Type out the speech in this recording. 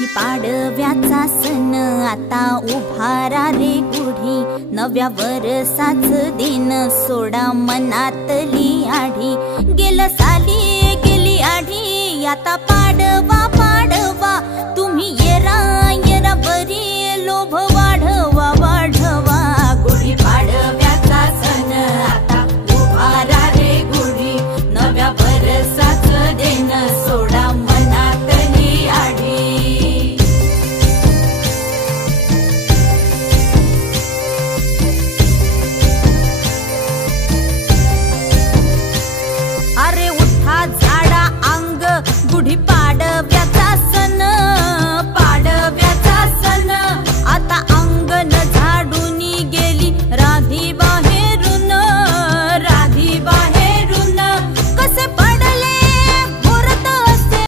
गुढी पाडव्याचा सण आता उभारा रे गुढी, नव्या वरसाच दिन सोडा मनातली आढी। गेलं साली गेली आढी, आता पाडवा